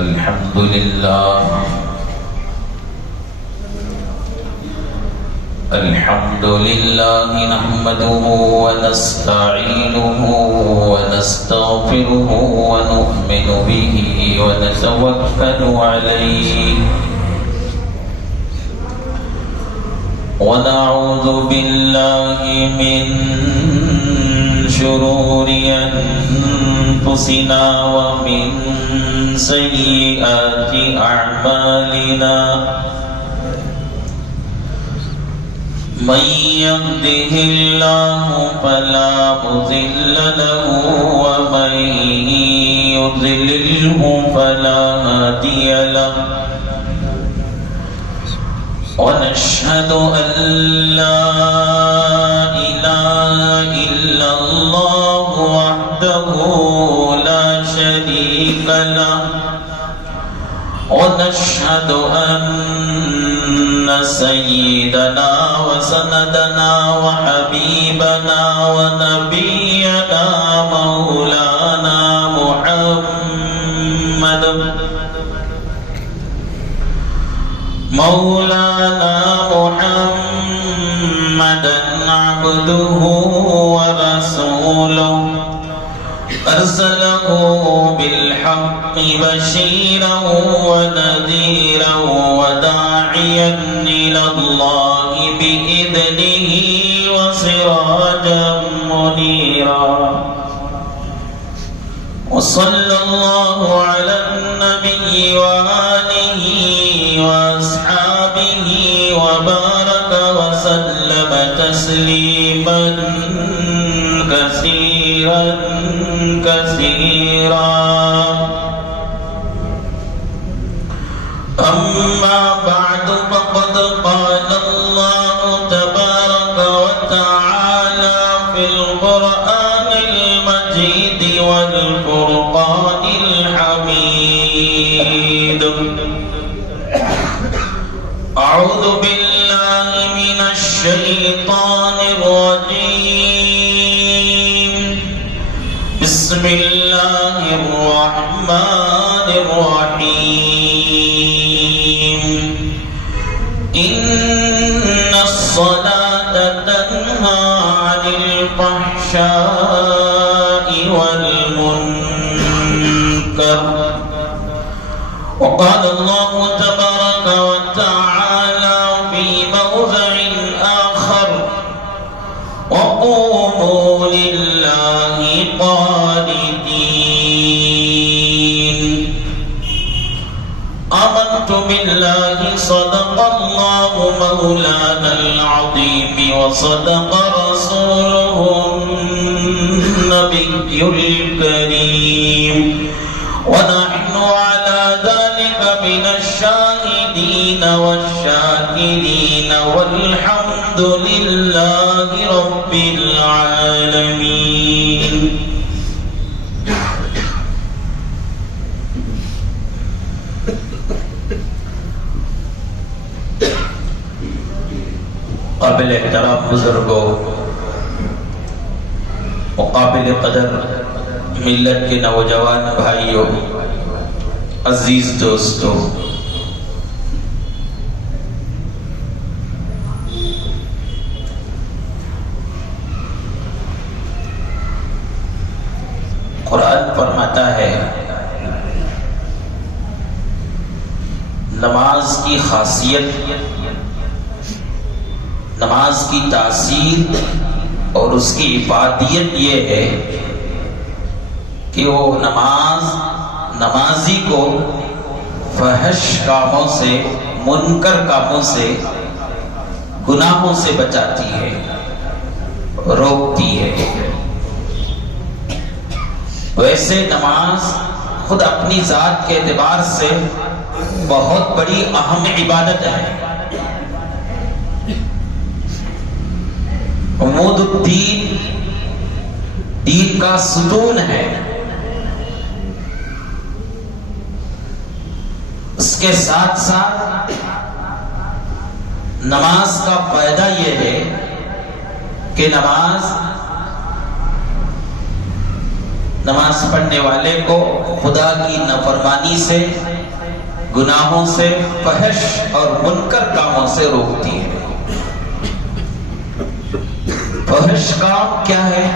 الحمد لله نحمده ونستعينه ونستغفره ونؤمن به ونتوكل عليه ونعوذ بالله من شرور أنفسنا ومن سيئات أعمالنا من يهده الله فلا مضل له ومن يضلله فلا هادي له ونشهد أن لا إله إلا الله وحده لا شريك له ونشهد أن سيدنا وسندنا وحبيبنا ونبينا مولانا محمدا عبده ورسوله أرسله بالحق بشيرا ونذيرا وداعيا إلى الله بإذنه وسراجا منيرا وصلى الله على النبي وآله وأصحابه وبارك وسلم تسليما كثيرا أما بعد فقد قال الله تبارك وتعالى في القرآن المجيد والفرقان الحميد أعوذ بالله من الشيطان الرجيم بسم الله الرحمن الرحيم إن الصلاة تنهى عن الفحشاء والمنكر وقال الله تبارك وتعالى في موضع آخر وقوموا لله قانتين آمنت بالله صدق الله مولانا العظيم وصدق رسوله النبي الكريم ونحن على ذلك من الشاهدين والشاكرين والحمد لله رب العالمين قابل احترام بزرگوں وقابل قدر ملت کے نوجوان بھائیوں عزیز دوستوں قرآن فرماتا ہے نماز کی خاصیت نماز کی تاثیر اور اس کی افادیت یہ ہے کہ وہ نمازی کو فحش کاموں سے منکر کاموں سے گناہوں سے بچاتی ہے روکتی ہے ویسے نماز خود اپنی ذات کے اعتبار سے بہت بڑی اہم عبادت ہے عمود الدین دین کا ستون ہے اس کے ساتھ ساتھ نماز کا فائدہ یہ ہے کہ نماز نماز پڑھنے والے کو خدا کی نافرمانی سے، گناہوں سے، فحش اور منکر کاموں سے روکتی ہے۔ فحش کام کیا ہے؟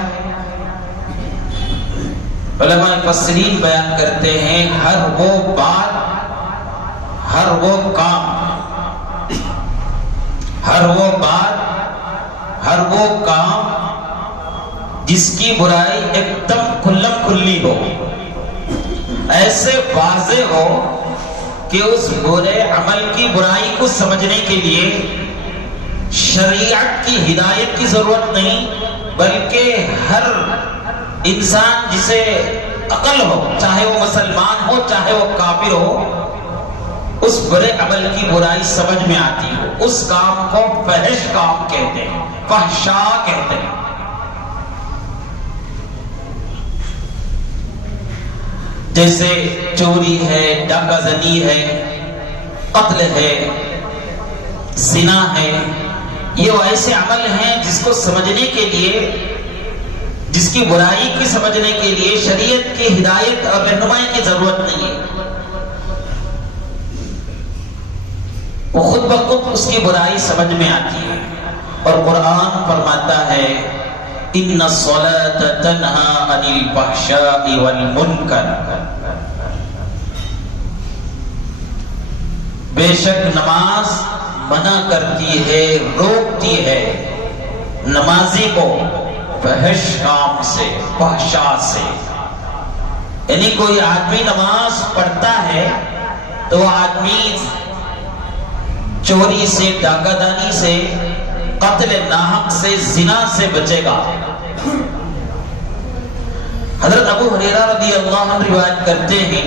علماء مفسرین بیان کرتے ہیں ہر وہ بات، ہر وہ کام، ہر وہ بات، ہر وہ کام جس کی برائی ایک دم کھلم کھلی ہو، ایسے واضح ہو کہ اس برے عمل کی برائی کو سمجھنے کے لیے شریعت کی ہدایت کی ضرورت نہیں، بلکہ ہر انسان جسے عقل ہو، چاہے وہ مسلمان ہو چاہے وہ کافر ہو، اس برے عمل کی برائی سمجھ میں آتی ہو، اس کام کو فحش کام کہتے ہیں، فحشاء کہتے ہیں۔ جیسے چوری ہے، ڈاکہ زنی ہے، قتل ہے، زنا ہے، یہ وہ ایسے عمل ہیں جس کو سمجھنے کے لیے، جس کی برائی کی سمجھنے کے لیے شریعت کی ہدایت اور رہنمائی کی ضرورت نہیں ہے، وہ خود بخود اس کی برائی سمجھ میں آتی ہے۔ اور قرآن فرماتا ہے ان الصلاة تنہی عن الفحشاء والمنکر، بے شک نماز منع کرتی ہے، روکتی ہے نمازی کو فحش کام سے، فحشاء سے۔ یعنی کوئی آدمی نماز پڑھتا ہے تو وہ آدمی چوری سے، ڈاکہ دانی سے، قتل ناحق سے، زنا سے بچے گا۔ حضرت ابو ہریرہ رضی اللہ عنہ روایت کرتے ہیں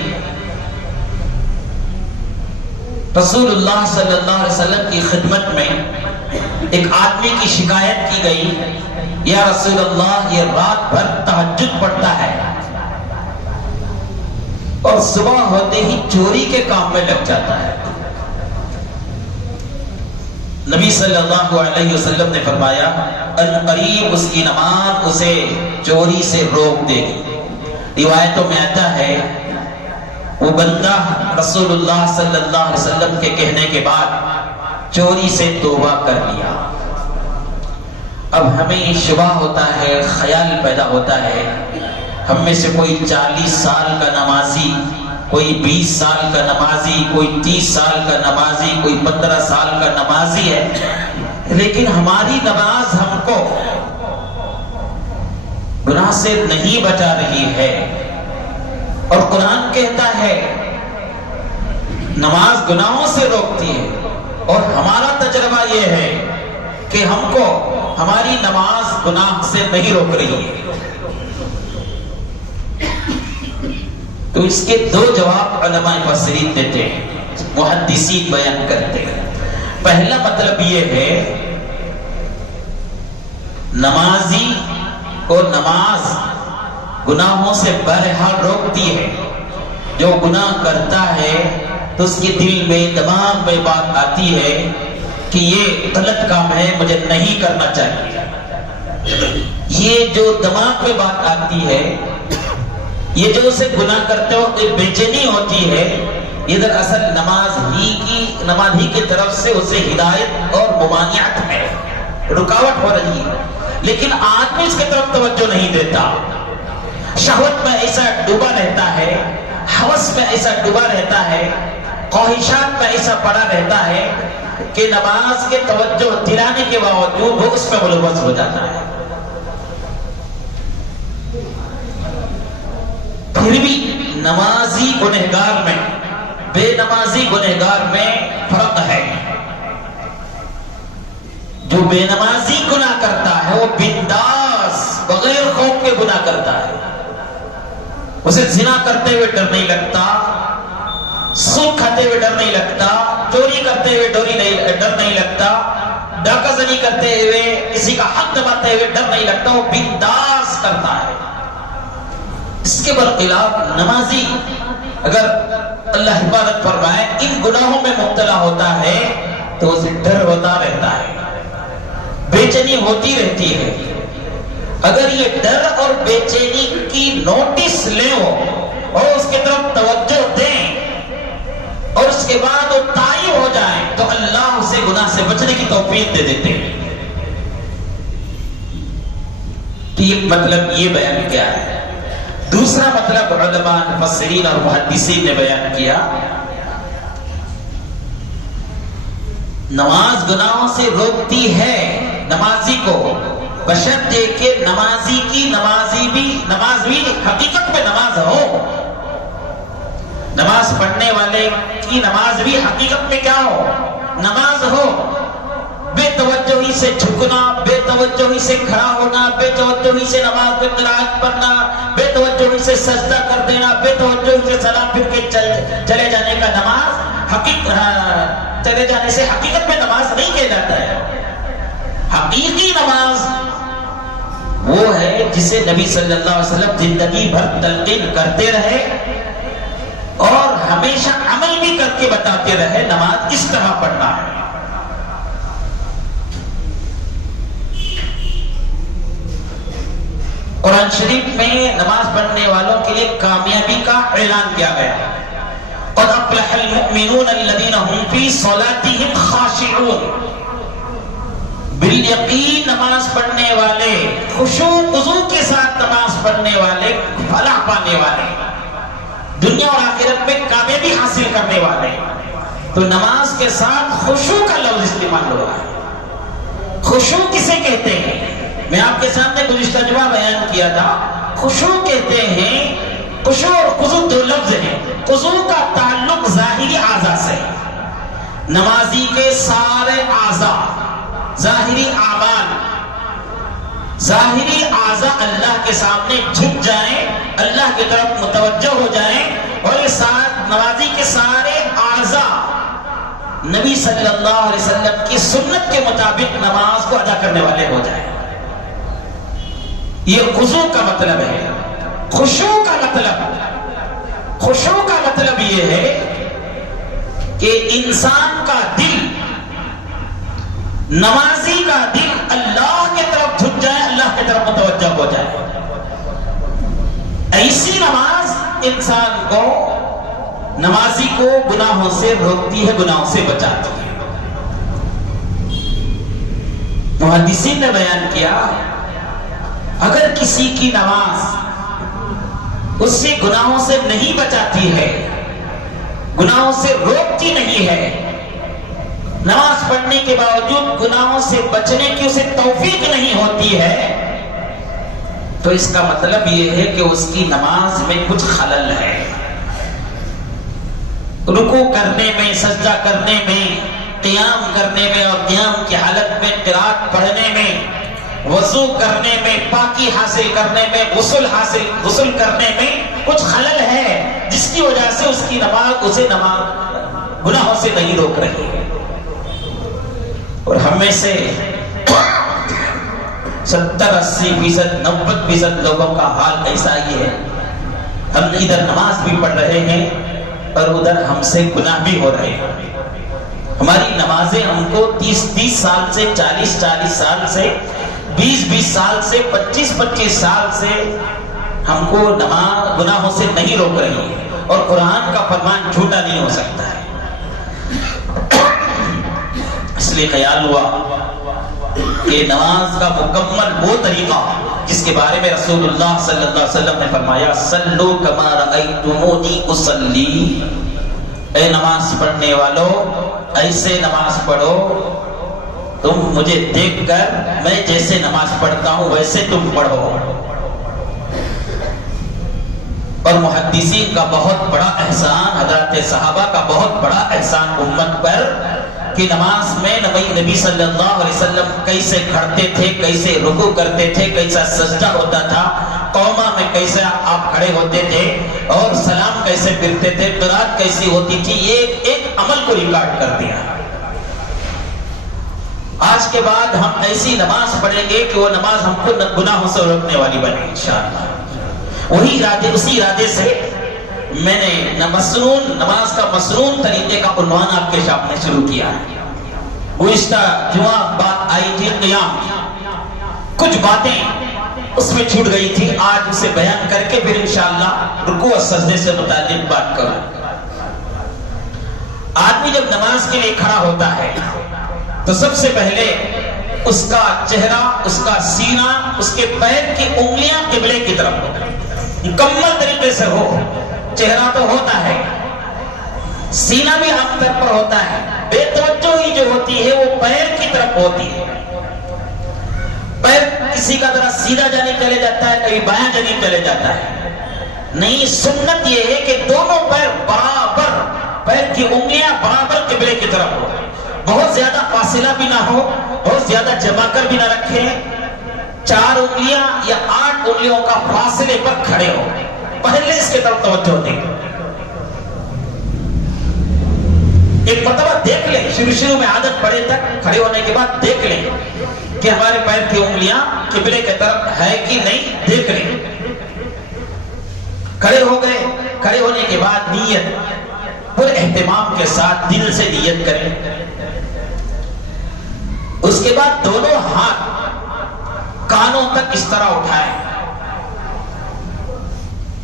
رسول اللہ صلی اللہ علیہ وسلم کی خدمت میں ایک آدمی کی شکایت کی گئی، یا رسول اللہ یہ رات بھر تہجد پڑھتا ہے اور صبح ہوتے ہی چوری کے کام میں لگ جاتا ہے۔ نبی صلی اللہ علیہ وسلم نے فرمایا ان قریب اس کی نماز اسے چوری سے روک دے گی۔ روایتوں میں آتا ہے وہ بندہ رسول اللہ صلی اللہ علیہ وسلم کے کہنے کے بعد چوری سے توبہ کر لیا۔ اب ہمیں شبہ ہوتا ہے، خیال پیدا ہوتا ہے، ہم میں سے کوئی 40 سال کا نمازی، کوئی 20 سال کا نمازی، کوئی 30 سال کا نمازی، کوئی 15 سال کا نمازی ہے، لیکن ہماری نماز ہم کو گناہ سے نہیں بچا رہی ہے۔ اور قرآن کہتا ہے نماز گناہوں سے روکتی ہے، اور ہمارا تجربہ یہ ہے کہ ہم کو ہماری نماز گناہ سے نہیں روک رہی ہے۔ تو اس کے دو جواب علماء مفسرین دیتے ہیں، محدثین بیان کرتے ہیں۔ پہلا مطلب یہ ہے نمازی کو نماز گناہوں سے بہرحال روکتی ہے۔ جو گناہ کرتا ہے تو اس کے دل میں، دماغ میں بات آتی ہے کہ یہ غلط کام ہے، مجھے نہیں کرنا چاہیے۔ یہ جو دماغ میں بات آتی ہے، یہ جو اسے گناہ کرتے وقت بے چینی ہوتی ہے، یہ دراصل نماز ہی کی طرف سے اسے ہدایت اور ممانعت ہے، رکاوٹ ہو رہی ہے، لیکن آدمی اس کی طرف توجہ نہیں دیتا۔ شہوت میں ایسا ڈوبا رہتا ہے، ہوس میں ایسا ڈوبا رہتا ہے، خواہشات میں ایسا پڑا رہتا ہے کہ نماز کے توجہ دلانے کے باوجود وہ اس میں ملوث ہو جاتا ہے۔ پھر بھی نمازی گنہگار میں، بے نمازی گنہگار میں فرق ہے۔ جو بے نمازی گناہ کرتا ہے وہ بنداس بغیر خوف کے گناہ کرتا ہے، اسے زنا کرتے ہوئے ڈر نہیں لگتا، سود کھاتے ہوئے ڈر نہیں لگتا، چوری کرتے ہوئے ڈر نہیں لگتا، ڈاکہ زنی کرتے ہوئے، کسی کا حق دباتے ہوئے ڈر نہیں لگتا، وہ بنداس کرتا ہے۔ اس کے برخلاف نمازی اگر اللہ حفاظت فرمائے ان گناہوں میں مبتلا ہوتا ہے تو اسے ڈر ہوتا رہتا ہے، بے چینی ہوتی رہتی ہے، اگر یہ ڈر اور بے چینی کی نوٹس لیں اور اس کی طرف توجہ دیں اور اس کے بعد وہ تائب ہو جائیں تو اللہ اسے گناہ سے بچنے کی توفیق دے دیتے ہیں. کہ مطلب یہ بیان کیا ہے. دوسرا مطلب علماء مفسرین اور محدثین نے بیان کیا، نماز گناہوں سے روکتی ہے نمازی کو، بشرطے کہ نمازی کی نماز بھی حقیقت میں نماز ہو. نماز پڑھنے والے کی نماز بھی حقیقت میں کیا ہو؟ نماز ہو. بے توجہی سے جھکنا، بے توجہی سے کھڑا ہونا، بے توجہی سے نماز میں قرات پڑھنا، بے توجہی سے سجدہ کر دینا، بے توجہی سے سلام پھر کے چلے جانے کا نماز چلے جانے سے حقیقت میں نماز نہیں کہلاتا ہے. حقیقی نماز وہ ہے جسے نبی صلی اللہ علیہ وسلم زندگی بھر تلقین کرتے رہے اور ہمیشہ عمل بھی کر کے بتاتے رہے نماز اس طرح پڑھنا ہے. قرآن شریف میں نماز پڑھنے والوں کے لیے کامیابی کا اعلان کیا گیا. قد افلح المؤمنون الذين هم في صلاتهم خاشعون. بالیقین نماز پڑھنے والے، خشوع خضوع کے ساتھ نماز پڑھنے والے فلاح پانے والے، دنیا اور آخرت میں کامیابی حاصل کرنے والے. تو نماز کے ساتھ خشوع کا لفظ استعمال ہو رہا ہے. خشوع کسے کہتے ہیں؟ میں آپ کے سامنے گزشتہ جمعہ بیان کیا تھا. خشوع کہتے ہیں، خشوع اور خضوع دو لفظ ہیں. خضوع کا تعلق ظاہری اعضاء سے، نمازی کے سارے اعضاء، ظاہری اعمال، ظاہری اعضاء اللہ کے سامنے جھک جائیں، اللہ کی طرف متوجہ ہو جائیں، اور یہ ساتھ نمازی کے سارے اعضاء نبی صلی اللہ علیہ وسلم کی سنت کے مطابق نماز کو ادا کرنے والے ہو جائیں. یہ خضوع کا مطلب ہے. خشوع کا مطلب یہ ہے کہ انسان کا دل، نمازی کا دل اللہ کی طرف جھک جائے، اللہ کی طرف متوجہ ہو جائے. ایسی نماز انسان کو، نمازی کو گناہوں سے روکتی ہے، گناہوں سے بچاتی ہے. محدثین نے بیان کیا اگر کسی کی نماز اس سے گناہوں سے نہیں بچاتی ہے، گناہوں سے روکتی نہیں ہے، نماز پڑھنے کے باوجود گناہوں سے بچنے کی اسے توفیق نہیں ہوتی ہے، تو اس کا مطلب یہ ہے کہ اس کی نماز میں کچھ خلل ہے. رکوع کرنے میں، سجدہ کرنے میں، قیام کرنے میں اور قیام کی حالت میں قرات پڑھنے میں، وضو کرنے میں، پاکی حاصل کرنے میں، غسل کرنے میں کچھ خلل ہے، جس کی وجہ سے اس کی نماز اسے گناہوں سے نہیں روک رہی ہے. اور ہم میں سے 70-80%، 90% لوگوں کا حال ایسا ہی ہے. ہم ادھر نماز بھی پڑھ رہے ہیں اور ادھر ہم سے گناہ بھی ہو رہے ہیں. ہماری نمازیں ہم کو 30 سال سے، 40 سال سے، 20 سال سے، 25 سال سے ہم کو نماز گناہوں سے نہیں روک رہی ہے. اور قرآن کا فرمان جھوٹا نہیں ہو سکتا ہے. اس لیے خیال ہوا کہ نماز کا مکمل وہ طریقہ جس کے بارے میں رسول اللہ صلی اللہ علیہ وسلم نے فرمایا صلو کما رأیتمونی اصلی. اے نماز پڑھنے والو، ایسے نماز پڑھو تم مجھے دیکھ کر، میں جیسے نماز پڑھتا ہوں ویسے تم پڑھو. اور محدثین کا بہت بڑا احسان، حضرات صحابہ کا بہت بڑا احسان امت پر کہ نماز میں نبی صلی اللہ علیہ وسلم کیسے کھڑتے تھے، کیسے رکوع کرتے تھے، کیسا سجدہ ہوتا تھا، قوما میں کیسے آپ کھڑے ہوتے تھے، اور سلام کیسے پھرتے تھے، قرات کیسی ہوتی تھی. ایک عمل کو ریکارڈ کر دیا. آج کے بعد ہم ایسی نماز پڑھیں گے کہ وہ نماز ہم کو گناہوں سے روکنے والی بنے انشاءاللہ. اسی ارادے سے میں نے نماز کا مسنون طریقے کا عنوان آپ کے سامنے شروع کیا ہے. گزشتہ جمعہ بات آئی تھی قیام. کچھ باتیں اس میں چھوٹ گئی تھی، آج اسے بیان کر کے پھر انشاءاللہ رکوع اور سجدے سے متعلق بات کروں۔ آدمی جب نماز کے لیے کھڑا ہوتا ہے تو سب سے پہلے اس کا چہرہ، اس کا سینہ، اس کے پیر کی انگلیاں قبلے کی طرف ہو، مکمل طریقے سے ہو۔ چہرہ تو ہوتا ہے، سینہ بھی عام طور پر ہوتا ہے، بے توجہی جو ہوتی ہے وہ پیر کی طرف ہوتی ہے۔ پیر کسی کا ذرا سیدھا جانب چلے جاتا ہے، کبھی بایاں جانب چلے جاتا ہے۔ نہیں، سنت یہ ہے کہ دونوں پیر برابر، پیر کی انگلیاں برابر قبلے کی طرف ہو، بہت زیادہ فاصلہ بھی نہ ہو، بہت زیادہ جما کر بھی نہ رکھیں۔ 4 انگلیاں یا 8 انگلیوں کا فاصلے پر کھڑے ہو، پہلے اس کی طرف توجہ دیں۔ ایک مرتبہ دیکھ لیں، شروع میں عادت پڑے تک کھڑے ہونے کے بعد دیکھ لیں کہ ہمارے پیر کی انگلیاں قبلے کی طرف ہے کہ نہیں، دیکھ لیں۔ کھڑے ہو گئے، کھڑے ہونے کے بعد نیت پورے اہتمام کے ساتھ دل سے نیت کریں۔ اس کے بعد دونوں ہاتھ کانوں تک اس طرح اٹھائیں،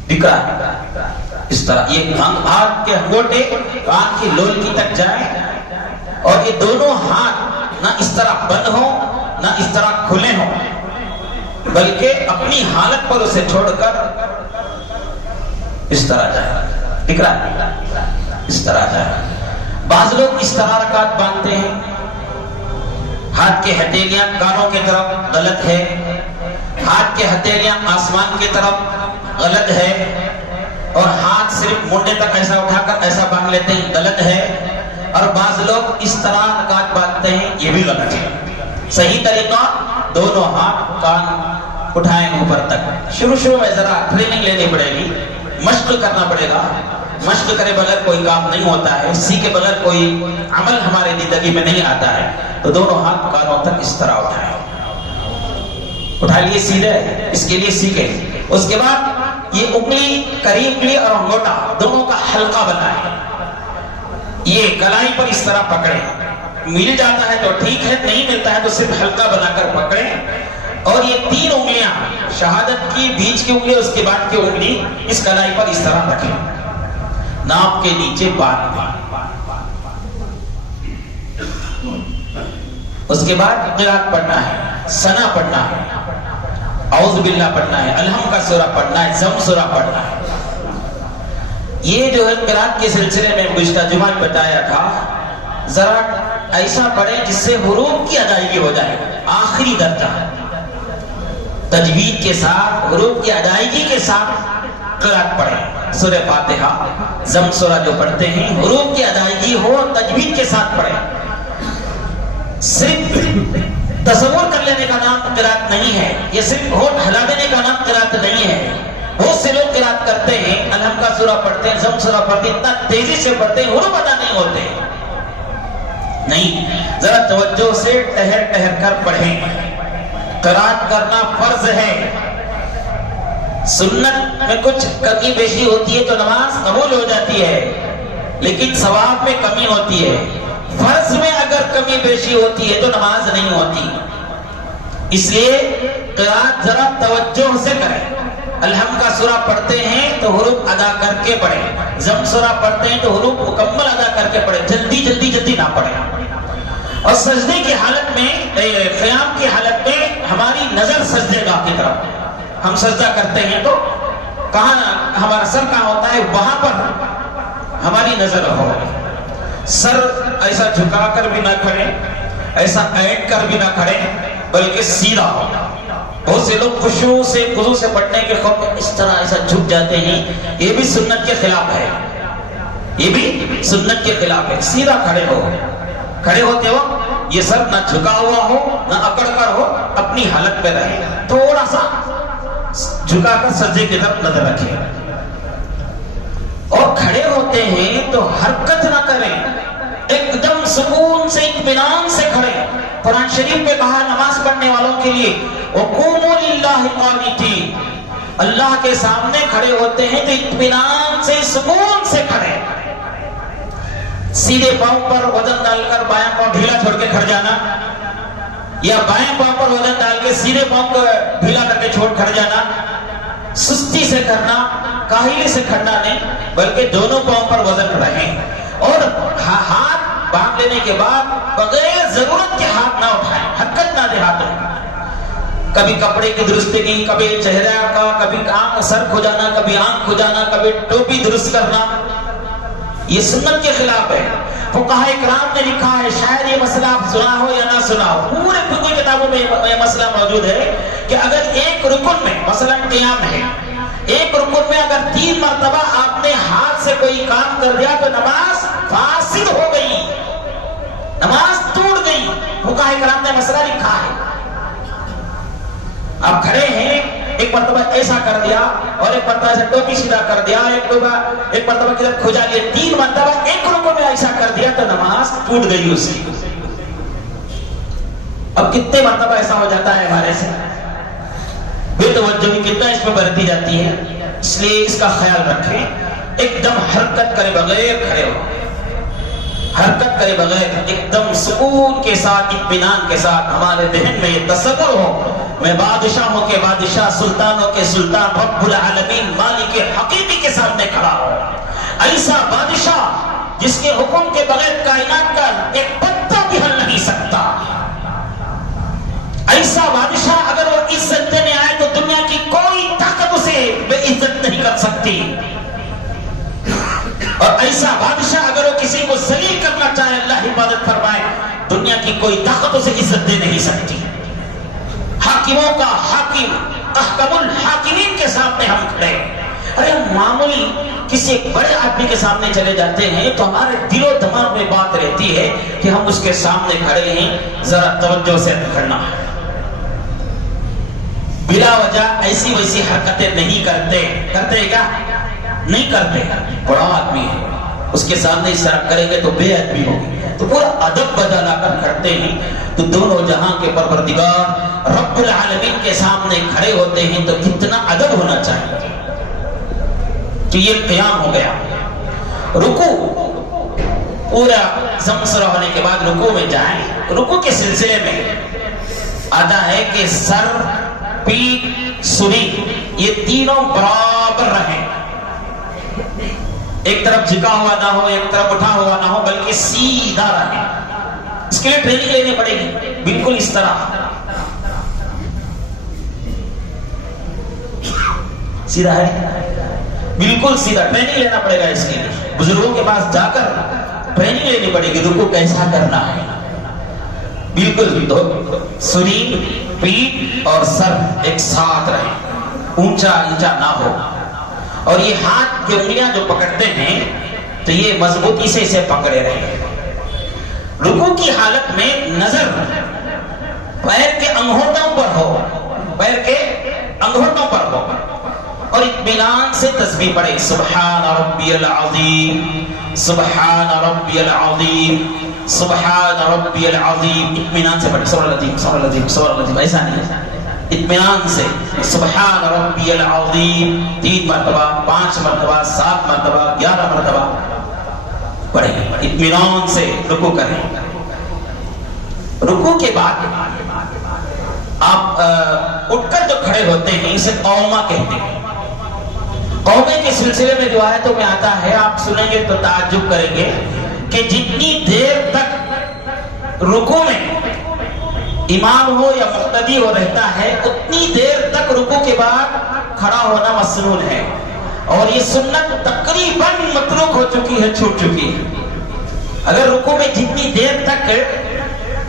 دکھ رہا ہے اس طرح، یہ ہاتھ کے انگوٹے کان کی لولکی تک جائیں، اور یہ دونوں ہاتھ نہ اس طرح بند ہو نہ اس طرح کھلے ہوں، بلکہ اپنی حالت پر اسے چھوڑ کر اس طرح جائے، دکھ رہا ہے اس طرح جائے۔ بعض لوگ اس طرح رکعت باندھتے ہیں، ہاتھ کے ہتھیلیاں کانوں کی طرف، غلط ہے۔ ہاتھ کے ہتھیلیاں آسمان کی طرف، غلط ہے۔ اور ہاتھ صرف مونڈے تک ایسا اٹھا کر ایسا باندھ لیتے ہیں، غلط ہے۔ اور بعض لوگ اس طرح رکعت باندھتے ہیں، یہ بھی غلط ہے۔ صحیح طریقہ دونوں ہاتھ کان اٹھائیں اوپر تک۔ شروع میں ذرا ٹریننگ لینی پڑے گی، مشق کرنا پڑے گا۔ مشق کرے بغیر کوئی کام نہیں ہوتا ہے، سیکھے بغیر کوئی عمل ہمارے زندگی میں نہیں آتا ہے۔ تو دونوں ہاتھ کانوں تک اس طرح اٹھائیں، اٹھا لیے سیدھے، اس کے لیے سیکھیں۔ اس کے بعد یہ انگلی، قریب انگلی اور انگوٹا دونوں کا حلقہ بنائیں، یہ کلائی پر اس طرح پکڑیں۔ مل جاتا ہے تو ٹھیک ہے، نہیں ملتا ہے تو صرف حلقہ بنا کر پکڑیں۔ اور یہ 3 انگلیاں، شہادت کی، بیچ کی انگلی، اس کے بعد کی انگلی اس کلائی پر اس طرح رکھیں، ناک کے نیچے باندھ دیں۔ اس کے بعد قرات پڑھنا ہے، ثنا پڑھنا ہے، اعوذ باللہ پڑھنا ہے، الحم کا سورہ پڑھنا ہے، زم سورہ پڑھنا ہے۔ یہ جو ہے قرات کے سلسلے میں گزشتہ جمعہ بتایا تھا، ذرا ایسا پڑھیں جس سے حروف کی ادائیگی ہو جائے، آخری درجہ تجوید کے ساتھ، حروف کی ادائیگی کے ساتھ قرات پڑھیں۔ سورہ فاتحہ، زم سورہ جو پڑھتے ہیں، حروف کی ادائیگی ہو، تجوید کے ساتھ پڑھیں۔ صرف تصور کر لینے کا نام قرات نہیں ہے، یہ صرف ہونٹ ہلا دینے کا نام قرات نہیں ہے۔ بہت سے لوگ قرات کرتے ہیں، الحم کا سورہ پڑھتے ہیں، زم سورہ پڑھتے ہیں، اتنا تیزی سے پڑھتے ہیں، حروف ادا نہیں ہوتے۔ نہیں، ذرا توجہ سے ٹہر ٹہر کر پڑھیں۔ قرات کرنا فرض ہے۔ سنت میں کچھ کمی بیشی ہوتی ہے تو نماز قبول ہو جاتی ہے، لیکن ثواب میں کمی ہوتی ہے۔ فرض میں اگر کمی بیشی ہوتی ہے تو نماز نہیں ہوتی۔ اس لیے قرات ذرا توجہ سے کریں۔ الحم کا سورہ پڑھتے ہیں تو حروف ادا کر کے پڑھیں، زم سورہ پڑھتے ہیں تو حروف مکمل ادا کر کے پڑھیں، جلدی نہ پڑھیں۔ اور سجدے کی حالت میں، قیام کی حالت میں ہماری نظر سجدے گاہ کی طرف، ہم سجدہ کرتے ہیں تو کہاں ہمارا سر کہاں ہوتا ہے، وہاں پر ہماری نظر ہو۔ سر ایسا جھکا کر بھی نہ کھڑے، ایسا اینٹ کر بھی نہ کھڑے، بلکہ سیدھا ہو۔ بہت سے لوگ خشوع سے، وضو سے پڑھنے کے خوف میں اس طرح ایسا جھک جاتے ہیں، یہ بھی سنت کے خلاف ہے، یہ بھی سنت کے خلاف ہے۔ سیدھا کھڑے ہو، کھڑے ہوتے ہو یہ سر نہ جھکا ہوا ہو نہ اکڑ کر ہو، اپنی حالت پہ رہے، تھوڑا سا جھکا کر سجدے کی طرف نظر رکھیں۔ اور کھڑے ہوتے ہیں تو حرکت نہ کریں، ایک دم سکون سے، اطمینان سے کھڑے۔ قرآن شریف میں کہا نماز پڑھنے والوں کے لیے وَقُومُوا لِلَّهِ قَانِتِينَ، اللہ کے سامنے کھڑے ہوتے ہیں تو اطمینان سے، سکون سے کھڑے۔ سیدھے پاؤں پر وزن ڈال کر بایاں پاؤں ڈھیلا چھوڑ کے کھڑ جانا، یا بائیں پاؤں پر وزن ڈال کے سیدھے پاؤں کو ڈھیلا کر کے چھوڑ کھڑ جانا، سستی سے کرنا، کاہلی سے کھڑنا نہیں، بلکہ دونوں پاؤں پر وزن رہے اور ہاتھ باندھ لینے کے بعد بغیر ضرورت کے ہاتھ نہ اٹھائیں، حرکت نہ دے ہاتھوں، کبھی کپڑے کی درستگی، کبھی چہرہ کا، کبھی سر کھجانا، کبھی آنکھ کھجانا، کبھی ٹوپی درست کرنا، یہ سنت کے خلاف ہے۔ فقہاء کرام نے لکھا ہے، شاید یہ مسئلہ آپ سنا ہو یا نہ سنا ہو، پورے فقہ کتابوں میں یہ مسئلہ موجود ہے کہ اگر ایک رکن میں مثلا قیام ہے، ایک رکن میں اگر 3 مرتبہ آپ نے ہاتھ سے کوئی کام کر دیا تو نماز فاسد ہو گئی، نماز ٹوٹ گئی۔ فقہاء کرام نے مسئلہ لکھا ہے۔ آپ کھڑے ہیں، ایک مرتبہ ایسا کر دیا اور ایک مرتبہ ایسا ٹوپی سیدھا کر دیا، ایک مرتبہ کدھر کھجا لیا، 3 مرتبہ ایک رکوع میں ایسا کر دیا تو نماز ٹوٹ گئی اس کی۔ اب کتنے مرتبہ ایسا ہو جاتا ہے ہمارے سے، بے توجہی کتنا اس میں برتی جاتی ہے، اس لیے اس کا خیال رکھیں، ایک دم حرکت کرے بغیر کھڑے ہو، حرکت کرے بغیر ایک دم سکون کے ساتھ، اطمینان کے ساتھ ہمارے ذہن میں یہ تصور ہو میں بادشاہوں کے بادشاہ، سلطانوں کے سلطان، رب العالمین مالک حقیقی کے سامنے کھڑا ہو، ایسا بادشاہ جس کے حکم کے بغیر کائنات کا ایک پتا بھی ہل نہیں سکتا، ایسا بادشاہ اگر وہ عزت دینے آئے تو دنیا کی کوئی طاقت اسے بے عزت نہیں کر سکتی، اور ایسا بادشاہ اگر وہ کسی کو ذلیل کرنا چاہے، اللہ حفاظت فرمائے، دنیا کی کوئی طاقت اسے عزت دے نہیں سکتی۔ حاکموں کا حاکم، احکم الحاکمین کے سامنے ہم کھڑے، ارے ہم معمولی کسی بڑے آدمی کے سامنے چلے جاتے ہیں تو ہمارے دل و دماغ میں بات رہتی ہے کہ ہم اس کے سامنے کھڑے ہیں، ذرا توجہ سے کھڑنا ہے، بلا وجہ ایسی ویسی حرکتیں نہیں کرتے کیا؟ نہیں کرتے۔ بڑا آدمی ہے، اس کے سامنے اس طرح کریں گے تو بے ادبی ہوگی، تو پورا ادب بجا لا کر کرتے ہیں، تو دونوں جہاں کے پروردگار رب العالمین کے سامنے کھڑے ہوتے ہیں تو کتنا ادب ہونا چاہیے۔ تو یہ قیام ہو گیا۔ رکوع، پورا سمسرہ ہونے کے بعد رکوع میں جائیں۔ رکوع کے سلسلے میں آتا ہے کہ سر، پیٹھ، سری یہ تینوں برابر رہیں، ایک طرف جھکا ہوا نہ ہو، ایک طرف اٹھا ہوا نہ ہو، بلکہ سیدھا رہے۔ اس کے لیے ٹریننگ لینی پڑے گی، بالکل اس طرح سیدھا ہے، بالکل سیدھا، ٹریننگ لینا پڑے گا اس کے لیے، بزرگوں کے پاس جا کر ٹریننگ لینی پڑے گی، رکوع کیسا کرنا ہے، بالکل دو سری، پیٹھ اور سر ایک ساتھ رہے، اونچا نیچا نہ ہو، اور یہ ہاتھ کی انگلیاں جو پکڑتے ہیں تو یہ مضبوطی سے اسے پکڑے رہے۔ رکوع کی حالت میں نظر پیر کے انگوٹھوں پر ہو، پیر کے انگوٹھوں پر ہو، اور اطمینان سے تسبیح پڑھے، سبحان ربی العظیم، سبحان ربی العظیم، سبحان ربی العظیم، اطمینان سے پڑھے، سبحان العظیم، سبحان العظیم، سبحان العظیم، ایسا نہیں، اطمینان سے سبحان ربی العظیم 3 مرتبہ، 5 مرتبہ، 7 مرتبہ، 11 مرتبہ پڑھیں، اطمینان سے رکوع کریں۔ رکوع کے بعد آپ اٹھ کر جو کھڑے ہوتے ہیں اسے قومہ کہتے ہیں۔ قومے کے سلسلے میں روایتوں میں آتا ہے، آپ سنیں گے تو تعجب کریں گے کہ جتنی دیر تک رکوع میں امام ہو یا مقتدی ہو رہتا ہے اتنی دیر تک رکوع کے بعد کھڑا ہونا مسنون ہے، اور یہ سنت تقریباً متروک ہو چکی ہے، چھوٹ چکی ہے۔ اگر رکوع میں جتنی دیر تک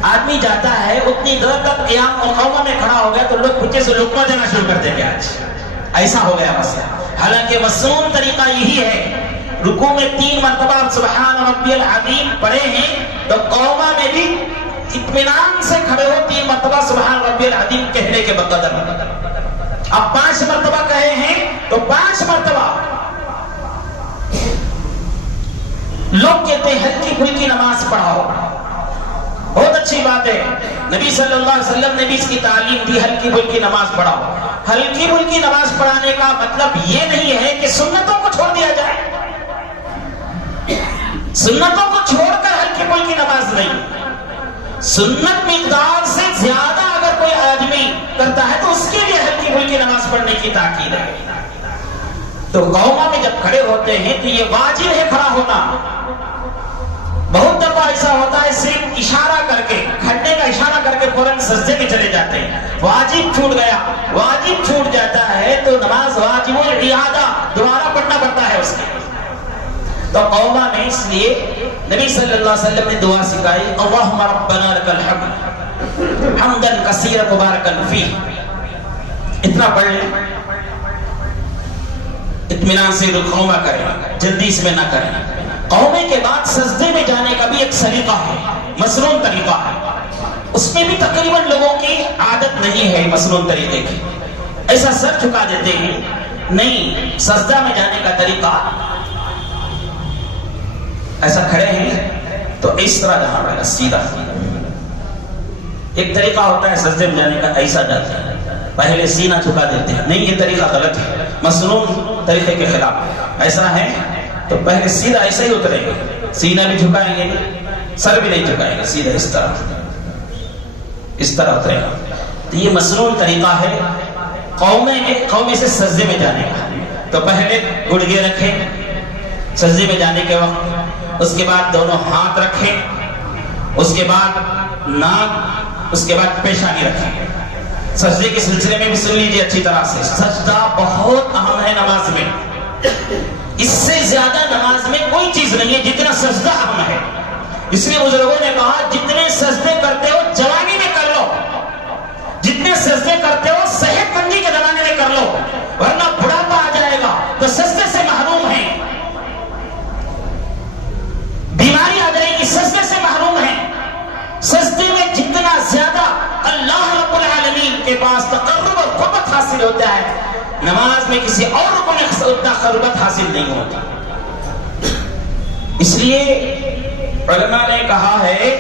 آدمی جاتا ہے اتنی دیر تک قیام مقامہ میں کھڑا ہو گیا تو لوگ کھچے سے لقمہ دینا شروع کر دیں گے، آج ایسا ہو گیا مسئلہ۔ حالانکہ مسنون طریقہ یہی ہے، رکوع میں 3 مرتبہ سبحان ربی العظیم پڑھے ہیں تو قومہ میں بھی اطمینان سے کھڑے ہو 3 مرتبہ سبحان ربی العظیم کہنے کے بقدر، اب 5 مرتبہ کہے ہیں تو 5 مرتبہ۔ لوگ کہتے ہیں ہلکی پھلکی نماز پڑھاؤ، بہت اچھی بات ہے، نبی صلی اللہ علیہ وسلم نے بھی اس کی تعلیم دی، ہلکی پھلکی نماز پڑھاؤ۔ ہلکی پھلکی نماز پڑھانے کا مطلب یہ نہیں ہے کہ سنتوں کو چھوڑ دیا جائے، سنتوں کو چھوڑ کر ہلکی پھلکی نماز نہیں، سنت مقدار سے زیادہ اگر کوئی آدمی کرتا ہے تو اس کے لیے ہلکی پھلکی نماز پڑھنے کی تاکید ہے. تو قوما میں جب کھڑے ہوتے ہیں تو یہ واجب ہے کھڑا ہونا. بہت دفعہ ایسا ہوتا ہے صرف اشارہ کر کے، کھڑنے کا اشارہ کر کے فوراً سجدے میں چلے جاتے ہیں. واجب چھوٹ گیا، واجب چھوٹ جاتا ہے تو نماز واجب الاعادہ دوبارہ پڑھنا پڑتا ہے اس کے. تو قوما میں اس لیے نبی صلی اللہ علیہ وسلم نے دعا سکھائی، اللہم ربنا لک الحمد حمدا کثیرا مبارکا فیہ. اتنا پڑھ لیں، اطمینان سے رکوع میں کریں، جلدی اس میں نہ کریں. قومے کے بعد سجدے میں جانے کا بھی ایک سلیقہ ہے، مسنون طریقہ ہے. اس میں بھی تقریباً لوگوں کی عادت نہیں ہے مسنون طریقے کی. ایسا سر جھکا دیتے ہیں. نہیں، سجدہ میں جانے کا طریقہ ایسا کھڑے ہیں تو اس طرح جہاں رہے گا سیدھا. ایک طریقہ ہوتا ہے سجدے میں جانے کا، ایسا جاتے ہیں، پہلے سینہ جھکا دیتے ہیں. نہیں، یہ طریقہ غلط ہے، مسنون طریقے کے خلاف. ایسا ہے تو پہلے سیدھا ایسے ہی اتریں گے، سینہ بھی جھکائیں گے، سر بھی نہیں جھکائیں گے، سیدھا اس طرح اترے گا. تو یہ مسنون طریقہ ہے قومے سے سجدے میں جانے کا. تو پہلے گڑگے رکھیں سجدے میں جانے کے وقت، اس کے بعد دونوں ہاتھ رکھیں، اس کے بعد ناک، اس کے بعد پیشانی رکھیں. سجدے کے سلسلے میں بھی سن لیجیے اچھی طرح سے، سجدہ بہت اہم ہے نماز میں. اس سے زیادہ نماز میں کوئی چیز نہیں ہے جتنا سجدہ اہم ہے. اس لیے بزرگوں نے کہا جتنے سجدے کرتے ہو جوانی میں کر لو، جتنے سجدے کرتے ہو صحت مندی کے زمانے میں کر لو، ورنہ بڑھاپا آ جائے گا تو سجدے سے محروم ہیں، بیماری آ جائے گی، سجدے سے محروم ہیں. سجدے میں جتنا زیادہ اللہ رب العالمین کے پاس تقرب اور قربت حاصل ہوتا ہے، نماز میں کسی اور رکن میں اتنا قربت حاصل نہیں ہوتا. اس لیے علماء نے کہا ہے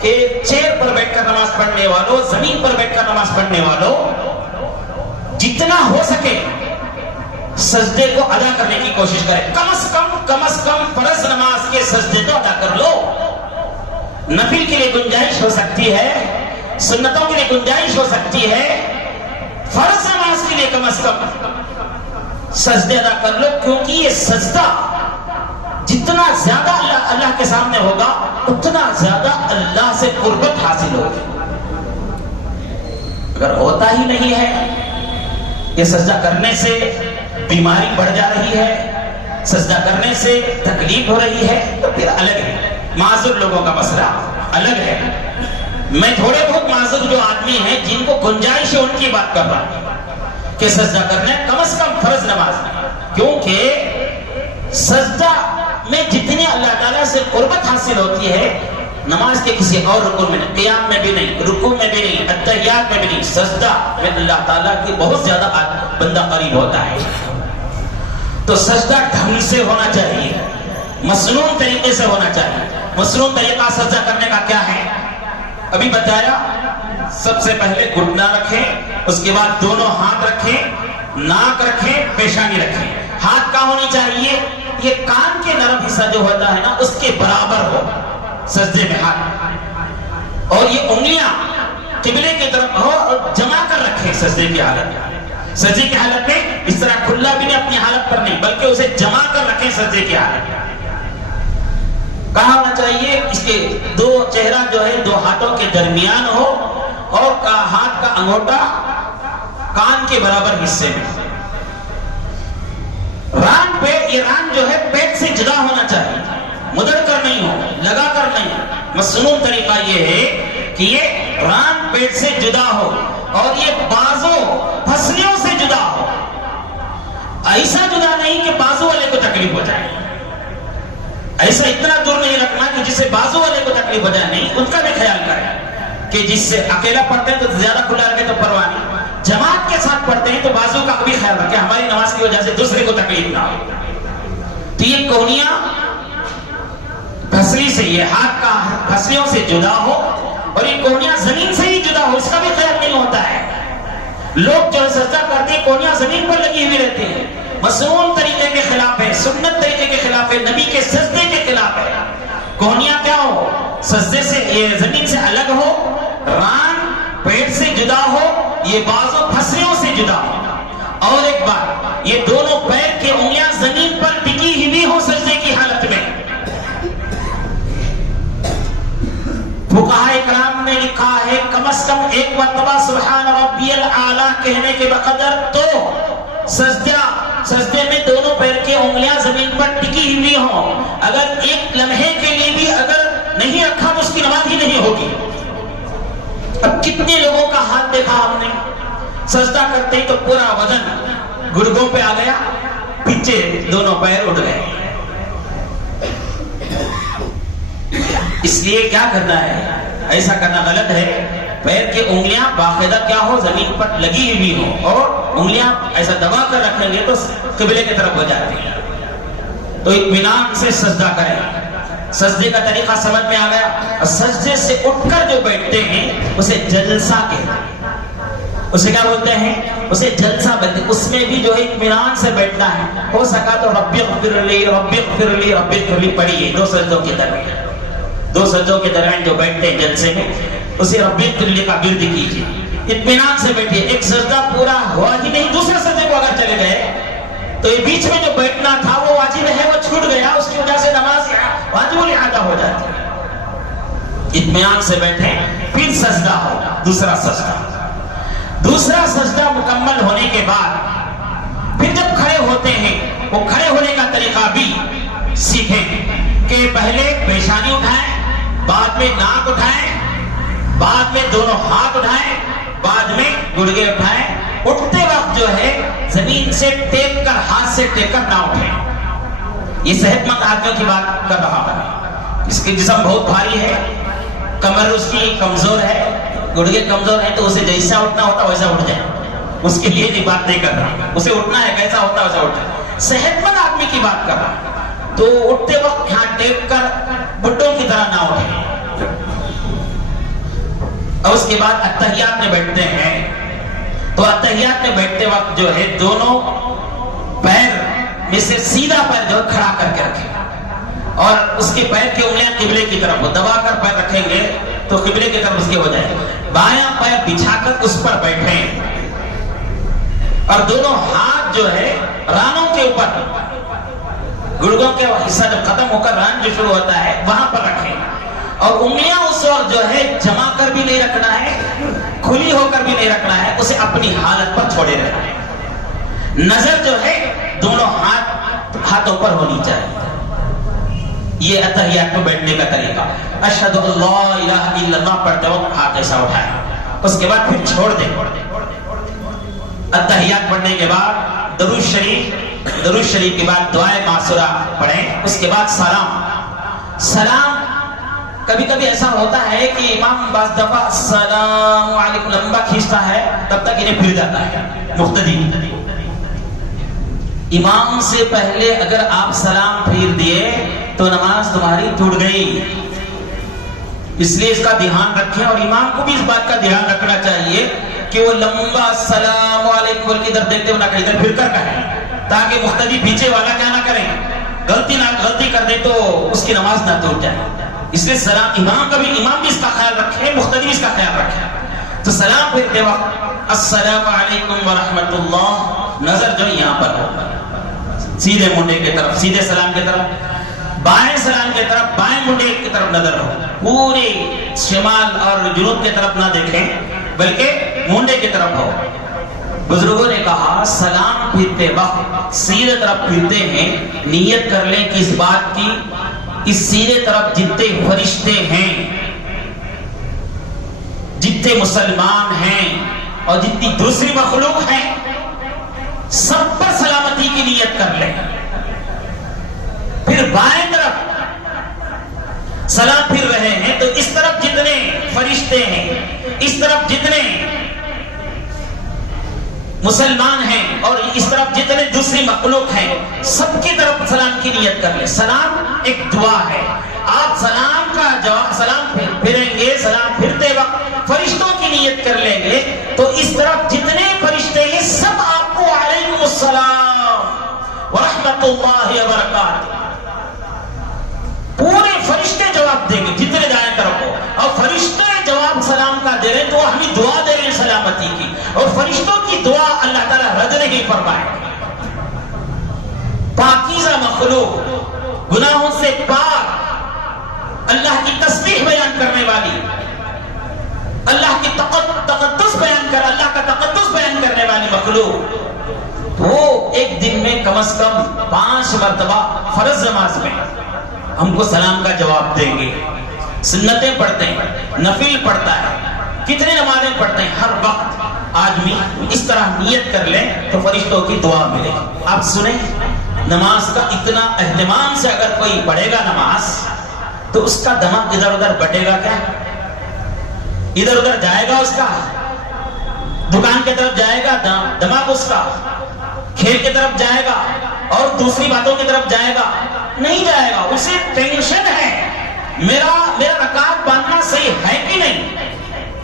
کہ چیئر پر بیٹھ کر نماز پڑھنے والوں، زمین پر بیٹھ کر نماز پڑھنے والوں، جتنا ہو سکے سجدے کو ادا کرنے کی کوشش کریں. کم از کم فرض نماز کے سجدے تو ادا کر لو. نفل کے لیے گنجائش ہو سکتی ہے، سنتوں کے لیے گنجائش ہو سکتی ہے، فرض نماز کے لیے کم از کم سجدے ادا کر لو. کیونکہ یہ سجدہ جتنا زیادہ اللہ کے سامنے ہوگا اتنا زیادہ اللہ سے قربت حاصل ہوگی. اگر ہوتا ہی نہیں ہے، یہ سجدہ کرنے سے بیماری بڑھ جا رہی ہے، سجدہ کرنے سے تکلیف ہو رہی ہے، تو پھر الگ ہے. معذور لوگوں کا مسئلہ الگ ہے. میں تھوڑے بہت معذور جو آدمی ہیں جن کو گنجائش ہے ان کی بات کر رہا ہوں کہ سجدہ کرنا ہے کم از کم فرض نماز میں. کیونکہ سجدہ میں جتنی اللہ تعالیٰ سے قربت حاصل ہوتی ہے نماز کے کسی اور رکن میں نہیں، قیام میں بھی نہیں، رکوع میں بھی نہیں، اتحیات میں بھی نہیں، سجدہ میں اللہ تعالیٰ کی بہت زیادہ بندہ قریب ہوتا ہے. تو سجدہ ڈھنگ سے ہونا چاہیے، مسنون طریقے سے ہونا چاہیے. مسنون طریقہ سجدہ کرنے کا کیا ہے؟ ابھی بتایا. سب سے پہلے گھٹنا رکھیں، اس کے بعد دونوں ہاتھ رکھیں، ناک رکھیں، پیشانی رکھیں. ہاتھ کہاں ہونی چاہیے؟ یہ کان کے نرم حصہ جو ہوتا ہے نا اس کے برابر ہو سجدے میں ہاتھ، اور یہ انگلیاں قبلے کی طرف ہو اور جما کر رکھیں سجدے کی حالت میں. سجدے کی حالت میں اس طرح کھلا بھی نہیں اپنی حالت پر نہیں، بلکہ اسے جما کر رکھیں سجدے کی حالت میں. کہاں ہونا چاہیے؟ اس کے دو چہرہ جو ہے دو ہاتھوں کے درمیان ہو اور ہاتھ کا انگوٹا کان کے برابر حصے میں. ران پہ، یہ ران جو ہے پیٹ سے جدا ہونا چاہیے، مدڑ کر نہیں ہو، لگا کر نہیں. مسنون طریقہ یہ ہے کہ یہ ران پیٹ سے جدا ہو اور یہ بازو پھسلیوں سے جدا ہو. ایسا جدا نہیں کہ بازو والے کو تکلیف ہو جائے، ایسا اتنا دور نہیں رکھنا کہ جس سے بازو والے کو تکلیف ہو جائے. نہیں، ان کا بھی خیال کریں کہ جس سے اکیلا پڑھتے ہیں تو زیادہ کھلا رکھے تو پرواہ نہیں، جماعت کے ساتھ پڑھتے ہیں تو بازو کا بھی خیال رکھیں ہماری نماز کی وجہ سے دوسرے کو تکلیف نہ ہو. تو یہ کونیاں پھسلی سے، یہ ہاتھ کا پھسلیوں سے جدا ہو اور یہ کونیاں زمین سے ہی جدا ہو، اس کا بھی خیال نہیں ہوتا ہے. لوگ جو سجدہ کرتے ہیں کونیاں زمین پر لگی ہوئی رہتی ہیں. مسنون طریقے کے خلاف ہے، سنت طریقے کے خلاف ہے، نبی کے سجدے کے خلاف ہے. کونیاں کیا ہو؟ سجدے سے یہ زمین سے الگ ہو، ران پیٹ سے جدا ہو، یہ بازو پھسریوں سے جدا ہو، اور ایک بات یہ دونوں پیر کی انگلیاں زمین پر ٹکی ہوئی ہو سجدے کی حالت میں۔ فقہاء کرام نے لکھا ہے کم از کم ایک مرتبہ سبحان ربی الاعلیٰ کہنے کے بقدر تو سجدے میں دونوں پیر کی انگلیاں زمین پر ٹکی ہوئی ہوں، اگر ایک لمحے کے لیے بھی اگر نہیں رکھا تو اس کی نماز ہی نہیں ہوگی۔ اب کتنے لوگوں کا ہاتھ دیکھا ہم نے، سجدہ کرتے ہی تو پورا وزن گڑگوں پہ آ گیا، پیچھے دونوں پیر اٹھ گئے۔ اس لیے کیا کرنا ہے، ایسا کرنا غلط ہے۔ پیر کی انگلیاں باقاعدہ کیا ہو، زمین پر لگی ہوئی ہو، اور انگلیاں ایسا دبا کر رکھیں گے تو قبلے کی طرف ہو جاتی ہیں۔ تو اطمینان سے سجدہ کریں۔ سجدے کا طریقہ سمجھ میں آ گیا۔ اور سجدے سے اٹھ کر جو بیٹھتے ہیں اسے جلسہ کہتے ہیں۔ اسے کیا بولتے ہیں؟ اسے جلسہ بولتے ہیں۔ اس میں بھی جو ہے اطمینان سے بیٹھنا ہے۔ ہو سکا تو رب اغفر لی رب اغفر لی رب اغفر لی پڑھیے دو سجدوں کے درمیان۔ دو سجدوں کے درمیان جو بیٹھتے ہیں جلسے میں اسے رب اغفر لی کا ورد کیجیے، اطمینان سے بیٹھیے۔ ایک سجدہ پورا ہوا ہی نہیں، دوسرے سجدے کو اگر چلے گئے تو یہ بیچ میں جو بیٹھنا تھا وہ واجب ہے، وہ چھوٹ گیا، اس کی وجہ سے نماز واجب الاعادہ ہو جاتی ہے۔ اطمینان سے بیٹھیں، پھر سجدہ ہو، دوسرا سجدہ۔ دوسرا سجدہ مکمل ہونے کے بعد پھر جب کھڑے ہوتے ہیں وہ کھڑے ہونے کا طریقہ بھی سیکھیں کہ پہلے پیشانی اٹھائیں، بعد میں ناک اٹھائیں، بعد میں دونوں ہاتھ اٹھائیں، بعد میں گڑگے اٹھائیں۔ اٹھتے وقت جو ہے زمین سے ٹیک کر، ہاتھ سے ٹیک کر نہ اٹھیں۔ یہ صحت مند آدمیوں کی بات کر رہا ہوں۔ اس کے جسم بہت بھاری ہے، کمر اس کی کمزور ہے، گڑگے کمزور ہیں، تو اسے جیسا اٹھنا ہوتا ویسا اٹھ جائے۔ اس کے لیے نہیں بات نہیں کر رہا، اسے اٹھنا ہے کیسا ہوتا ویسا اٹھ جائے۔ صحت مند آدمی کی بات کر رہا ہوں۔ تو اٹھتے وقت یہاں ٹیک کر بڈھوں کی طرح نہ اٹھیں۔ اور اس کے بعد اتحیات میں بیٹھتے ہیں تو اتحیات میں بیٹھتے وقت جو ہے دونوں پیر میں سے سیدھا پیر جو کھڑا کر کے رکھیں، اور اس کے پیر کی انگلیاں قبلے کی طرف ہو، دبا کر پیر رکھیں گے تو قبلے کی طرف اس کے ہو جائے۔ بایاں پیر بچھا کر اس پر بیٹھیں، اور دونوں ہاتھ جو ہے رانوں کے اوپر، گڑگوں کے حصہ جب ختم ہو کر ران جو شروع ہوتا ہے وہاں پر رکھیں، اور انگلیاں اس وقت جو ہے جما کر بھی نہیں رکھنا ہے، کھلی ہو کر بھی نہیں رکھنا ہے، اسے اپنی حالت پر چھوڑے رہنا ہے۔ نظر جو ہے دونوں ہاتھوں پر ہونی چاہیے۔ یہ اتحیات میں بیٹھنے کا طریقہ۔ اشہد اللہ الہ الا اللہ پڑھتے وقت ہاتھ ایسا اٹھائیں، اس کے بعد پھر چھوڑ دیں۔ اتحیات پڑھنے کے بعد درود شریف کے بعد دعائے معصورہ پڑھیں، اس کے بعد سلام۔ کبھی کبھی ایسا ہوتا ہے کہ امام بعض دفعہ السلام علیکم لمبا کھینچتا ہے، تب تک انہیں پھر جاتا ہے مقتدی۔ امام سے پہلے اگر آپ سلام پھیر دیے تو نماز تمہاری ٹوٹ گئی۔ اس لیے اس کا دھیان رکھیں، اور امام کو بھی اس بات کا دھیان رکھنا چاہیے کہ وہ لمبا السلام علیکم بول کے ادھر دیکھتے ہوئے نہ کہیں، ادھر پھر کر کہیں، تاکہ مقتدی پیچھے والا کیا نہ کریں، غلطی کر دے تو اس کی نماز نہ ٹوٹ جائے۔ اس لیے سلام امام بھی اس کا خیال رکھے، مقتدی بھی اس کا خیال رکھے۔ تو سلام پھرتے وقت السلام علیکم ورحمۃ اللہ، نظر جو یہاں پر ہو، سیدھے منڈے کی طرف، سیدھے سلام کی طرف، بائیں سلام کی طرف، بائیں منڈے کی طرف نظر ہو، پورے شمال اور جنوب کی طرف نہ دیکھیں بلکہ منڈے کی طرف ہو۔ بزرگوں نے کہا سلام پھرتے وقت سیدھے طرف پھرتے ہیں، نیت کر لیں کہ اس بات کی اس سیدھے طرف جتنے فرشتے ہیں، جتنے مسلمان ہیں اور جتنی دوسری مخلوق ہیں، سب پر سلامتی کی نیت کر لیں۔ پھر بائیں طرف سلام پھر رہے ہیں تو اس طرف جتنے فرشتے ہیں، اس طرف جتنے مسلمان ہیں اور اس طرف جتنے دوسری مخلوق ہیں، سب کی طرف سلام کی نیت کر لیں۔ سلام ایک دعا ہے، آپ سلام کا جواب سلام پھریں گے، سلام پھرتے وقت فرشتوں کی نیت کر لیں گے تو اس طرف جتنے فرشتے ہیں سب آپ کو علیکم السلام ورحمۃ اللہ وبرکاتہ، پورے فرشتے جو جواب دیں گے جتنے جائیں طرف کو. اور فرشتے جواب سلام کا دے رہے ہیں تو وہ ہمیں دعا دے رہے ہیں سلامتی کی. اور فرشتوں کی دعا اللہ تعالیٰ رد نہیں فرمائے. پاکیزہ مخلوق، گناہوں سے پاک، اللہ کی تسبیح بیان کرنے والی، اللہ کی تقدس بیان کر، اللہ کا تقدس بیان کرنے والی مخلوق، وہ ایک دن میں کم از کم 5 مرتبہ فرض نماز میں ہم کو سلام کا جواب دیں گے. سنتیں پڑھتے ہیں، نفل پڑھتا ہے، کتنے نمازیں پڑھتے ہیں. ہر وقت آدمی اس طرح نیت کر لیں تو فرشتوں کی دعا ملے. آپ سنیں، نماز کا اتنا اہتمام سے اگر کوئی پڑھے گا نماز تو اس کا دماغ ادھر ادھر بٹے گا کیا؟ ادھر ادھر جائے گا؟ اس کا دکان کی طرف جائے گا دماغ، اس کا کھیل کی طرف جائے گا اور دوسری باتوں کی طرف جائے گا؟ نہیں جائے گا. اسے ٹینشن ہے، میرا رکعت باندھنا صحیح ہے کہ نہیں،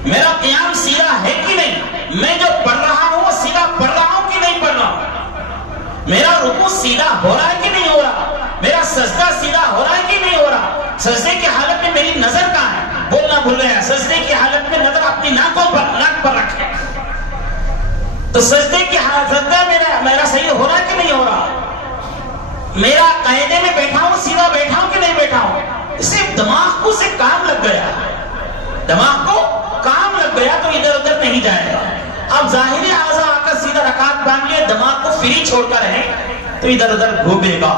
میرا قیام سیدھا ہے کہ نہیں، میں جو پڑھ رہا ہوں وہ سیدھا پڑھ رہا ہوں کہ نہیں پڑھ رہا ہوں، میرا رکوع سیدھا ہو رہا ہے کہ نہیں ہو رہا، میرا سجدہ سیدھا ہو رہا ہے کہ نہیں ہو رہا. سجدے کی حالت میں میری نظر کہاں ہے؟ بولنا بھول گیا. سجدے کی حالت میں نظر اپنی ناک پر رکھے تو سجدے کی حالت، سجدہ میرا صحیح ہو رہا ہے کہ نہیں ہو رہا، میرا قاعدے میں بیٹھا ہوں، سیدھا بیٹھا ہوں کہ نہیں بیٹھا ہوں. اسے دماغ کو سے کام لگ گیا، دماغ کو کام لگ گیا تو ادھر ادھر نہیں جائے گا. اب ظاہری اعضاء آ کر سیدھا رکعت باندھ لیے، دماغ کو فری چھوڑ کر رہے تو ادھر ادھر گھومے گا.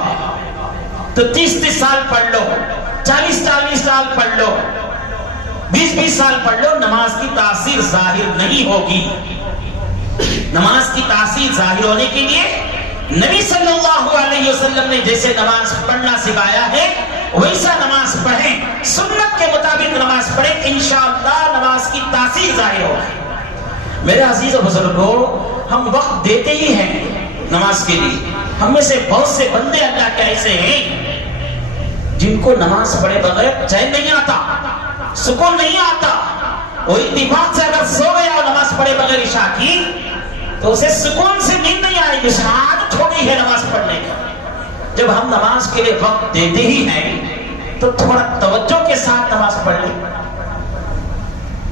تو 30 سال پڑھ لو، 40 سال پڑھ لو، 20 سال پڑھ لو، نماز کی تاثیر ظاہر نہیں ہوگی. نماز کی تاثیر ظاہر ہونے کے لیے نبی صلی اللہ علیہ وسلم نے جیسے نماز پڑھنا سکھایا ہے ویسا نماز پڑھیں، سنت کے مطابق نماز پڑھیں، انشاءاللہ نماز کی تاثیر ظاہر ہوگی. میرے عزیز و بزرگوں، ہم وقت دیتے ہی ہیں نماز کے لیے. ہم میں سے بہت سے بندے اللہ کے ایسے ہیں جن کو نماز پڑھے بغیر چین نہیں آتا، سکون نہیں آتا. وہ اتفاق سے اگر سو گیا اور نماز پڑھے بغیر عشاء کی تو اسے سکون سے نیند نہیں آئے گی. عادت ہو گئی ہے نماز پڑھنے کی. جب ہم نماز کے لیے وقت دیتے ہی ہیں تو تھوڑا توجہ کے ساتھ نماز پڑھ لیں.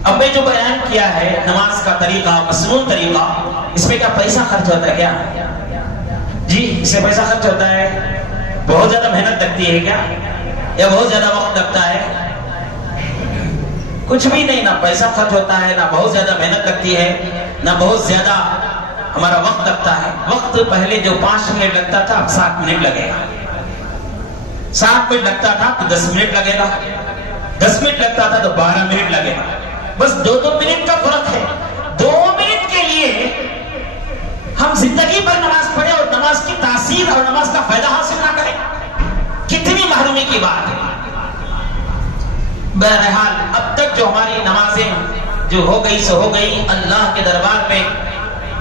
اب میں جو بیان کیا ہے نماز کا طریقہ، مسنون طریقہ، اس میں کیا پیسہ خرچ ہوتا ہے کیا؟ جی، اس میں پیسہ خرچ ہوتا ہے؟ بہت زیادہ محنت لگتی ہے کیا؟ یا بہت زیادہ وقت لگتا ہے؟ کچھ بھی نہیں، نہ پیسہ خرچ ہوتا ہے، نہ بہت زیادہ محنت لگتی ہے، نہ بہت زیادہ ہمارا وقت لگتا ہے. وقت پہلے جو 5 منٹ لگتا تھا اب 7 منٹ لگے گا. 7 منٹ لگتا تھا تو 10 منٹ لگے گا. 10 منٹ لگتا تھا تو 12 منٹ لگے گا. بس 2 منٹ کا فرق ہے. 2 منٹ کے لیے ہم زندگی بھر نماز پڑھیں اور نماز کی تاثیر اور نماز کا فائدہ حاصل نہ کریں، کتنی محرومی کی بات ہے. بہرحال اب تک جو ہماری نمازیں جو ہو گئی سو ہو گئی، اللہ کے دربار میں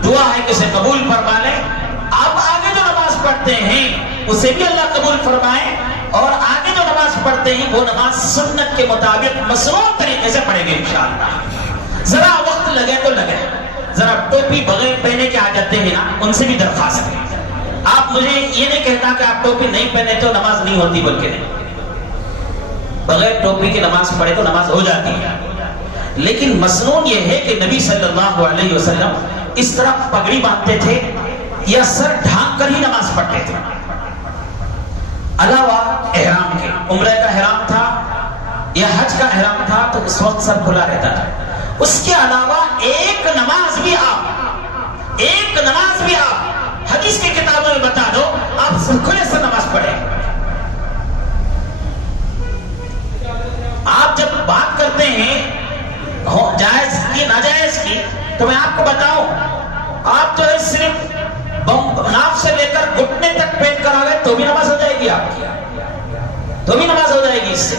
دعا ہے کہ اسے قبول فرما لیں. اب آگے جو نماز پڑھتے ہیں اسے بھی اللہ قبول فرمائے، اور آگے جو نماز پڑھتے ہیں وہ نماز سنت کے مطابق مسنون طریقے سے پڑھیں گے انشاءاللہ. ذرا وقت لگے تو لگے. ذرا ٹوپی بغیر پہنے کے آ جاتے ہیں نا، ان سے بھی درخواست ہے. آپ مجھے یہ نہیں کہتا کہ آپ ٹوپی نہیں پہنے تو نماز نہیں ہوتی، بلکہ نہیں، بغیر ٹوپی کی نماز پڑھے تو نماز ہو جاتی ہے. لیکن مسنون یہ ہے کہ نبی صلی اللہ علیہ وسلم اس طرح پگڑی باندھتے تھے یا سر ڈھانک کر ہی نماز پڑھتے تھے. علاوہ احرام کے، عمرہ کا احرام تھا یا حج کا احرام تھا تو اس وقت سر کھلا رہتا تھا. اس کے علاوہ ایک نماز بھی آپ حدیث کی کتابوں میں بتا دو آپ کھلے سے نماز پڑھیں. آپ جب بات کرتے ہیں جائز کی ناجائز کی تو میں آپ کو بتاؤں، آپ جو ہے صرف ناف سے لے کر گھٹنے تک پہن کر آ گئے تو بھی نماز ہو جائے گی، آپ کی تو بھی نماز ہو جائے گی اس سے.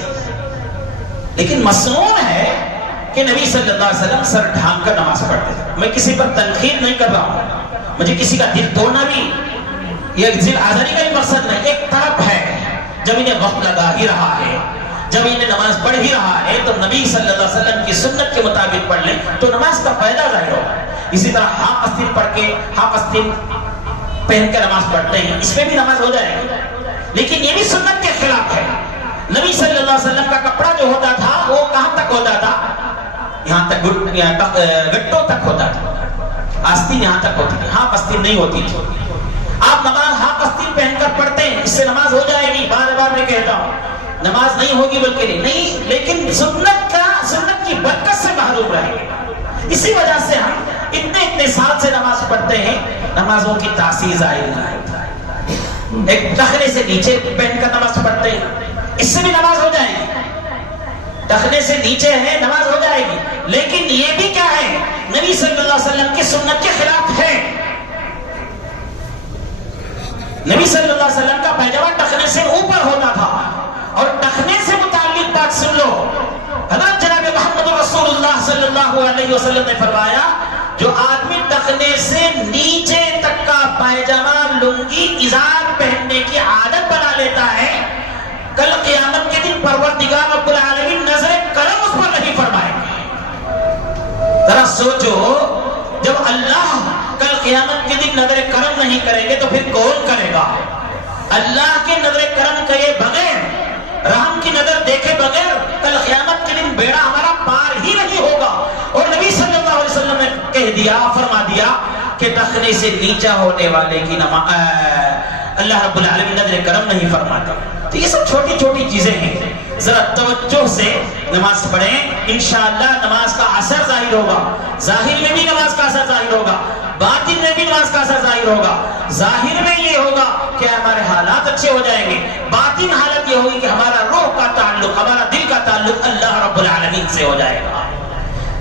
لیکن مسنون ہے کہ نبی صلی اللہ علیہ وسلم سر ڈھانک کر نماز پڑھتے تھے. میں کسی پر تنقید نہیں کر رہا ہوں، مجھے کسی کا دل توڑنا بھی، یہ دل آزاری کا بھی مقصد نہیں. ایک طرف ہے جب انہیں وقت لگا ہی رہا ہے، جب انہیں نماز پڑھ ہی رہا ہے تو نبی صلی اللہ علیہ وسلم کی سنت کے مطابق پڑھ لیں تو نماز کا فائدہ ظاہر ہوگا. اسی طرح ہاف آستین پڑھ کے ہاف آستین پہن کے نماز پڑھتے ہیں، اس میں بھی نماز ہو جائے گی. لیکن یہ بھی سنت کے خلاف ہے. نبی صلی اللہ علیہ وسلم کا کپڑا جو ہوتا تھا وہ کہاں تک ہوتا تھا؟ یہاں تک گٹوں تک ہوتا تھا، آستین یہاں تک ہوتی تھی، ہاں آستین نہیں ہوتی تھی۔ آپ نماز ہاں آستین پہن کر پڑھتے ہیں، اس سے نماز ہو جائے گی، بار بار میں کہتا ہوں نماز نہیں ہوگی بلکہ نہیں، لیکن سنت کی برکت سے محروم رہیں گے۔ اسی وجہ سے ہم اتنے سال سے نماز پڑھتے ہیں، نمازوں کی تاثیر ظاہر نہیں ہوتی۔ ایک ٹخنے سے نیچے پہن کر نماز پڑھتے ہیں، اس سے بھی نماز ہو جائے گی، ٹخنے سے نیچے ہے نماز ہو جائے گی، لیکن یہ بھی کیا ہے؟ نبی صلی اللہ علیہ وسلم کی سنت کے خلاف ہے۔ نبی صلی اللہ علیہ وسلم کا پیجامہ ٹخنے سے اوپر ہوتا تھا، اور ٹخنے سے متعلق بات سن لو، حضرت جناب محمد رسول اللہ صلی اللہ علیہ وسلم نے فرمایا جو آدمی ٹخنے سے نیچے تک کا پیجامہ لنگی ازار پہننے کی عادت بنا لیتا ہے، کل قیامت کے دن پروردگار رب العالمین نظر کرم اس پر نہیں فرمائے گا۔ ذرا سوچو، جب اللہ کل قیامت کے دن نظر کرم نہیں کریں گے تو پھر کون کرے گا؟ اللہ کے نظر کرم کیے بغیر، رحم کی نظر دیکھے بغیر کل قیامت کے دن بیڑا ہمارا پار ہی نہیں ہوگا۔ اور نبی صلی اللہ علیہ وسلم نے کہہ دیا، فرما دیا کہ ٹخنے سے نیچا ہونے والے کی نماز اللہ رب العالمین نظر کرم نہیں فرماتا۔ تو یہ سب چھوٹی چھوٹی چیزیں ہیں، ذرا توجہ سے نماز پڑھیں، انشاءاللہ نماز کا اثر ظاہر ہوگا، ظاہر میں بھی نماز کا اثر ظاہر ہوگا، باطن میں بھی نماز کا اثر ظاہر ہوگا۔ ظاہر میں یہ ہوگا کہ ہمارے حالات اچھے ہو جائیں گے، باطن حالت یہ ہوگی کہ ہمارا روح کا تعلق، ہمارا دل کا تعلق اللہ رب العالمین سے ہو جائے گا۔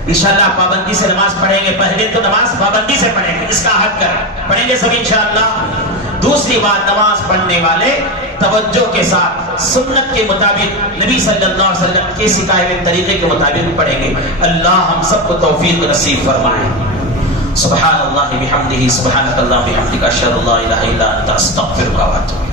انشاءاللہ پابندی سے نماز پڑھیں گے، پہلے تو نماز پابندی سے پڑھیں گے، اس کا عہد کریں، پڑھیں گے سب انشاءاللہ۔ دوسری بات، نماز پڑھنے والے توجہ کے ساتھ سنت کے مطابق نبی صلی اللہ علیہ وسلم کے سکھائے ہوئے طریقے کے مطابق پڑھیں گے۔ اللہ ہم سب کو توفیق نصیب فرمائے۔ سبحان اللہ بحمدہ، سبحانک اللہم بحمدک، اشہد ان لا الہ الا انت، استغفرک و اتوب۔